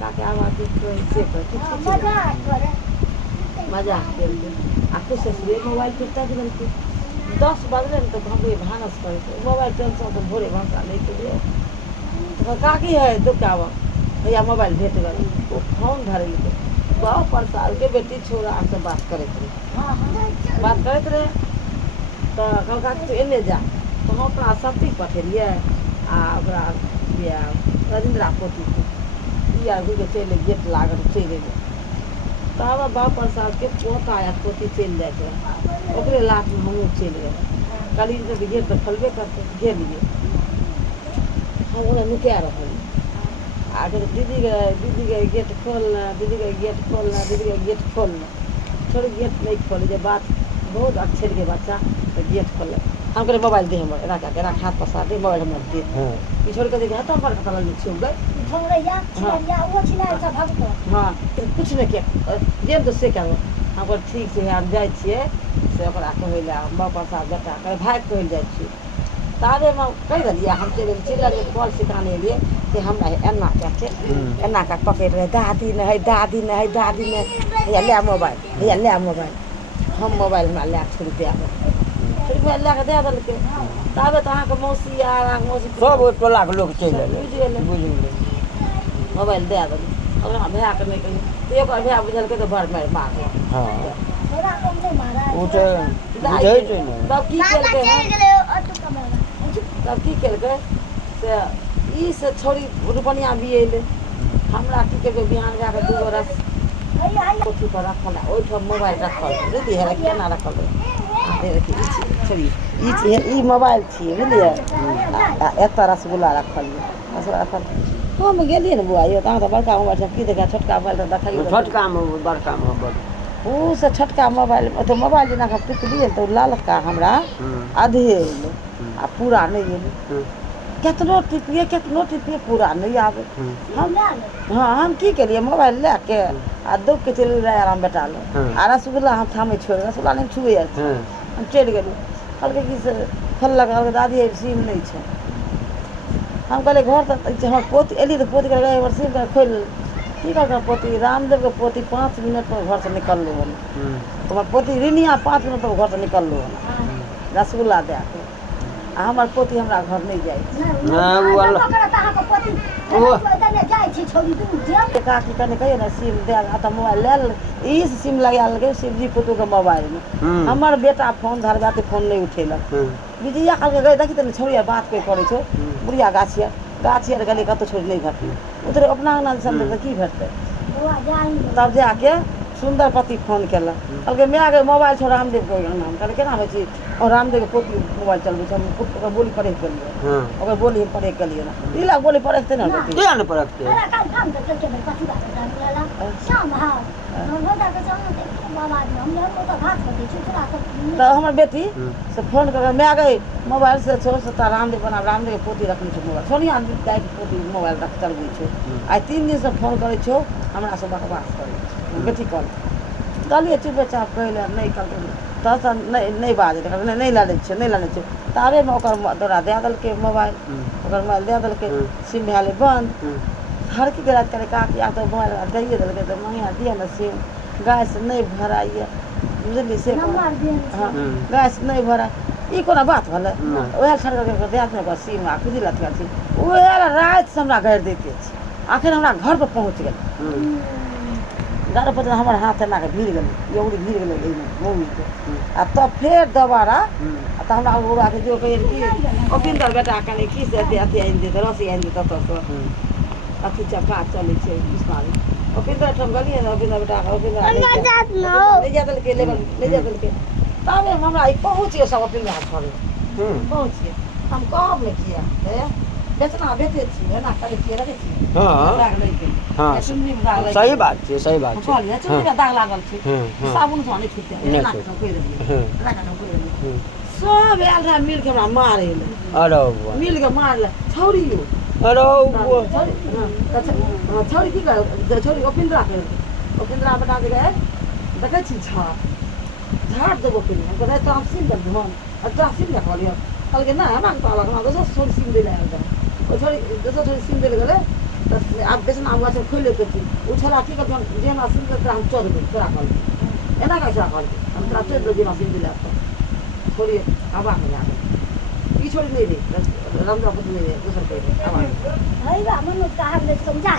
काके आवाज से मजाक करके आ खुश से मोबाइल फिरता दिलन के 10 बजले तो भगे भानस करे मोबाइल टेंशन तो भोरे भाषा नहीं तो काकी है तो क्या भैया मोबाइल भेट गए वो फोन धरे के 12 साल के बेटी छोरा से बात करे तो कल काकी तो एने जा तो हम अपना सती पठेलिए आ रजिंद्रा पोती या के चले गेट लागल चले गए तो अब 12 साल के पोता या पोती चल जाए ओकरे लाख में हम चल गए कल गेट तो खोलबे करते घेर लिए हम उन्हें नुका रहे आगे दीदी के गेट खोलना दीदी के गेट खोलना दीदी के गेट खोलना थोड़ी गेट नहीं खोले जब बात बहुत अच्छे के बच्चा तो गेट खोले हम करे मोबाइल दे हमारे रखा के रख हाथ पसा दे मोबाइल हम दे छोड़ के देखा तो हमारे खाता लग छू गए हाँ कुछ नहीं किया जेब तो से क्या हम ठीक से हम जाए छे से ओकरा कहै ले माँ प्रसाद बेटा करे भाग कहै जाए छी तारे में कह दिलिए हम चिल्ला कॉल सिखाने लिए कि हमरा एना कहते एना का पकड़ रहे दादी नहीं है दादी नहीं है दादी नहीं भैया ले मोबाइल हम मोबाइल हमरा ले छोड़ दे फिर मैं ले के दे देलके ताबे तो अहाँ के मौसी आ मौसी सब टोला के लोग चल गेलै बुझ गेलै मोबाइल दे देली हमरा भैया के नहीं कही तो एक भैया बुझल के तो भर मार मार हां वो तो बुझै छै ने तब की केलकै तब की केलकै से ई से छोड़ी रुपनिया भी अइले हमरा की केलकै बिहान जाके 2 रस कोठी पर रखल ओइठम मोबाइल रखल बुझली है केना रखल ई मोबाइल छियै बुझलियै एत रसगुल्ला रखल हम गेलियै ने बुआ यो तहाँ तऽ बड़का मोबाइल की देखा छोटका मोबाइल तऽ देखियो छोटका में बड़का में ऊ से छोटका मोबाइल तो मोबाइल जेना का टिपलियै तो लालका हमरा आधे अइलै आ पूरा नहीं अइलै केतनो टिपिए पूरा नहीं आवे हम की केलिए मोबाइल लेके आ दुख के चल रहे आराम बेटा लो आ रसगुल्ला हम थामे छोड़ रसगुल्ला नहीं छुए हम चल गेलू कहलकै कि से खोललक दादी सिम नहीं छै हम कहले घर तक हमर पोती एली तो पोती के गए सिम के खोल की कहलकै पोती रामदेव के पोती 5 मिनट में घर से निकललो हमर पोती रिनिया 5 मिनट में घर से निकललो रसगुल्ला दे के आ हमर पोती हमरा घर नहीं जाए काकी कने कहिए ना सिम दे तो मोबाइल ले ई सिम लगा लगे शिवजी पुतू के मोबाइल में हमर बेटा फोन धरबाते फोन नहीं उठेलक विजया कहलकै गए देखी तो छोड़िया बात कोई करे छो बुढ़िया गाछिया गली कत छोड़ नहीं घटली उधर अपना अंगना से की भेटते तब जाके सुंदर पति फोन केलक कहलकै मैं आगे मोबाइल छोड़ रामदेव के नाम कहलकै केना होइ छै और रामदेव के पोती मोबाइल चलबै छै हम ओकर बोली पढ़े के लिए ओकर बोली हम पढ़े के लिए ना इला बोली पढ़े के ना किया न पढ़ते तो हमर बेटी से फोन करके मैं गई मोबाइल से छोड़ से रामदेव बना रामदेव के पोती रखने छो मोबाइल सोनिया दाई के पोती मोबाइल रख चलबै छो आई 3 दिन से फोन करे छो हमरा से बकवास करे बेटी कल कहलिए चुपचाप कहले नहीं करते तब नहीं बाजे नहीं लाने छे तारे में ओकर तोरा दे देलकै मोबाइल ओकर मोबाइल दे देलकै सिम भेले बंद हर की गलत करे काकी आ तो मोबाइल दैए देलकै तो मंगिया दिए ना सिम गैस नहीं भराइए बुझली से हाँ गैस नहीं भरा ई कोना बात भले ओहे छड़ के दे देलकै सिम आ खुदी लत कर छी ओहे रात से हमरा घर देते छी आखिर हमरा घर पर पहुंच गेल घर पर हमारे हाथ एना के भीड़ गेल एवरी भीड़ गेल मम्मी के आ तब फिर दोबारा त हमरा बुआ के जो कहिए कि ओपिंदर बेटा कने की से अथी आइन दे रसी आइन दे तत अथी चक्का चले छे किसमारी ओपिंदर ठम गलिए ना ओपिंदर बेटा ओपिंदर ले जा दल के तबे हमरा ई पहुंचिए सब ओपिंदर छोड़े पहुंचिए हम कब में किया बेचना बेचे छी ना करे छी रखे छी हां हां सही बात छै कहलिए चुन्नी दाग लागल छै साबुन से नहीं छूटे ना कोई दे सब आयल रहा मिल के हमरा मारे अरे मिल के मारले छौरियो अरे छौरी की कर छौरी ओपिंदरा बता दे गए देखे छी झाड़ देबो के हम कहै तो हम सिम दे हम अच्छा सिम ना कहलियो कहलके ना हमरा तो अलग ना दोसर छोरी सिम दे ले ओ छोरी दोसर छोरी सिम दे ले तो आब बेसन आबुआ सब खोले के छी उ छला की कर जे हमरा सुन के हम चोर गई तोरा कहल एना कैसे कहल हम तोरा चोर दे दिन सिन दिला छोड़ी आबा के जा ई छोड़ी नहीं रे रमजा पुत नहीं रे दूसर पे आबा है बा मनु कहा ले समझा